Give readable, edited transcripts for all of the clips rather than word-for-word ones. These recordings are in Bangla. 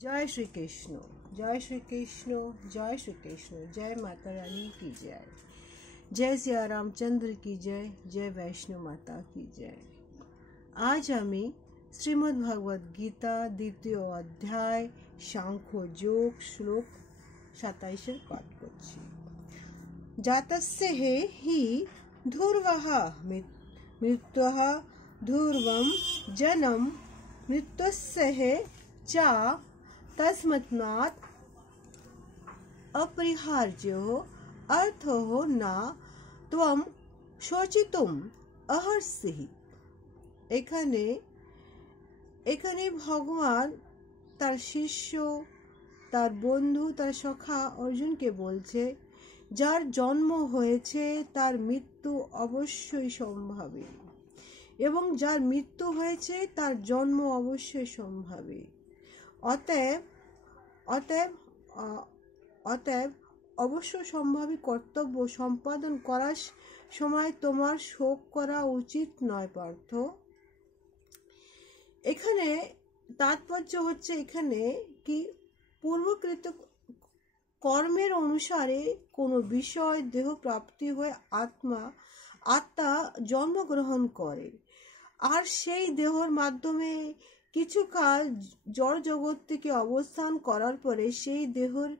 जय श्री कृष्ण, जय श्री कृष्ण, जय श्री कृष्ण। जय माता रानी की जय, जय सिया रामचंद्र की जय, जय वैष्णो माता की जय। आज हमें श्रीमद् भगवद गीता द्वितीय अध्याय सांख्य योग श्लोक 27 पाठ करছি। जातस्य हे हि ध्रुवः मृत्युः ध्रुवं जन्म मृत्युस्य हे च तस्मात् अपरिहार्यो अर्थो न त्वं शोचितुम अर्हसि। এখানে ভগবান তার শিষ্য, তার বন্ধু, তার সখা অর্জুনকে বলছে, যার জন্ম হয়েছে তার মৃত্যু অবশ্যই সম্ভাবী, এবং যার মৃত্যু হয়েছে তার জন্ম অবশ্যই সম্ভাবী। অতএব অবশ্য সম্ভাবী কর্তব্য সম্পাদন করার সময় তোমার শোক করা উচিত নয় পার্থ। এখানে তাৎপর্য হচ্ছে, এখানে কি পূর্বকৃত কর্মের অনুসারে কোনো বিষয় দেহ প্রাপ্তি হয়ে আত্মা জন্মগ্রহণ করে, আর সেই দেহর মাধ্যমে কিছুকাল জড় জগৎ থেকে অবস্থান করার পরে সেই দেহের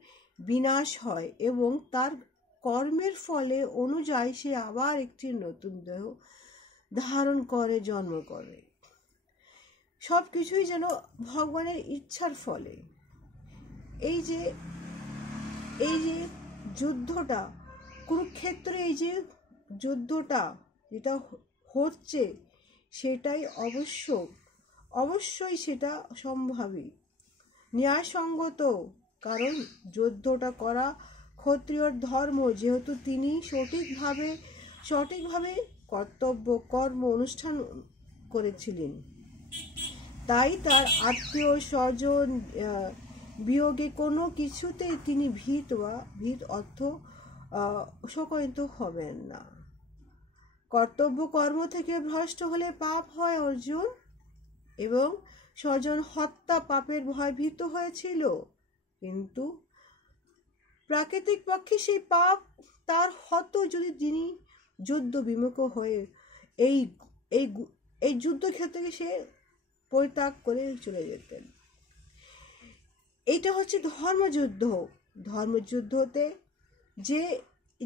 বিনাশ হয় এবং তার কর্মের ফলে অনুযায়ী সে আবার একটি নতুন দেহ ধারণ করে, জন্ম করে। সব কিছুই যেন ভগবানের ইচ্ছার ফলে। এই যে যুদ্ধটা, কুরুক্ষেত্রে এই যে যুদ্ধটা যেটা হচ্ছে, সেটাই অবশ্যই সেটা সম্ভাবী, ন্যায়সঙ্গত। কারণ যুদ্ধটা করা ক্ষত্রিয়র ধর্ম, যেহেতু তিনি সঠিকভাবে কর্তব্য কর্ম অনুষ্ঠান করেছিলেন, তাই তার আত্মীয় স্বজন বিয়োগে কোনো কিছুতেই তিনি ভীত অর্থ শোকান্বিত হবেন না। কর্তব্য কর্ম থেকে ভ্রষ্ট হলে পাপ হয় অর্জুন, এবং স্বজন হত্যা পাপের ভয় ভীত হয়েছিল, কিন্তু প্রাকৃতিক পক্ষে সেই পাপ তার হতো যদি তিনি যুদ্ধ বিমুখ হয়ে এই যুদ্ধক্ষেত্রে সে পরিত্যাগ করে চলে যেতেন। এইটা হচ্ছে ধর্মযুদ্ধতে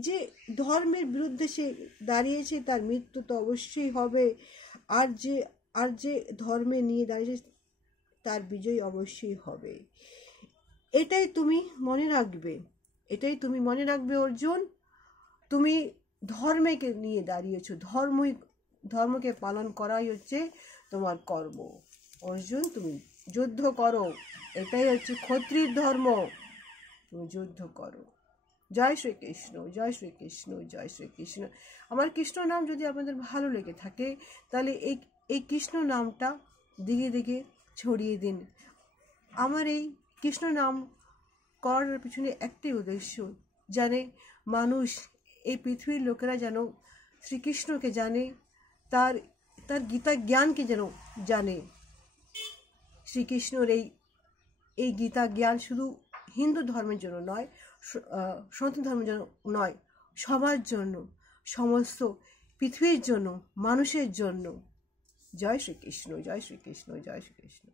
যে ধর্মের বিরুদ্ধে সে দাঁড়িয়েছে তার মৃত্যু তো অবশ্যই হবে, আর যে ধর্মে নিয়ে দাঁড়িয়েছে তার বিজয় অবশ্যই হবে। এটাই তুমি মনে রাখবে অর্জুন। তুমি ধর্মকে নিয়ে দাঁড়িয়েছো, ধর্মকে পালন করাই হচ্ছে তোমার কর্ম। অর্জুন, তুমি যুদ্ধ করো, এটাই হচ্ছে ক্ষত্রিয় ধর্ম, তুমি যুদ্ধ করো। জয় শ্রীকৃষ্ণ, জয় শ্রীকৃষ্ণ, জয় শ্রীকৃষ্ণ। আমার কৃষ্ণ নাম যদি আপনাদের ভালো লেগে থাকে, তাহলে এই কৃষ্ণ নামটা দিকে দিকে ছড়িয়ে দিন। আমার এই কৃষ্ণ নাম করার পিছনে একটাই উদ্দেশ্য, জানে মানুষ, এই পৃথিবীর লোকেরা যেন শ্রীকৃষ্ণকে জানে, তার গীতা জ্ঞানকে যেন জানে। শ্রীকৃষ্ণর এই গীতা জ্ঞান শুধু হিন্দু ধর্মের জন্য নয়, সনাতন ধর্মের জন্য নয়, সবার জন্য, সমস্ত পৃথিবীর জন্য, মানুষের জন্য। জয় শ্রীকৃষ্ণ, জয় শ্রীকৃষ্ণ, জয় শ্রীকৃষ্ণ।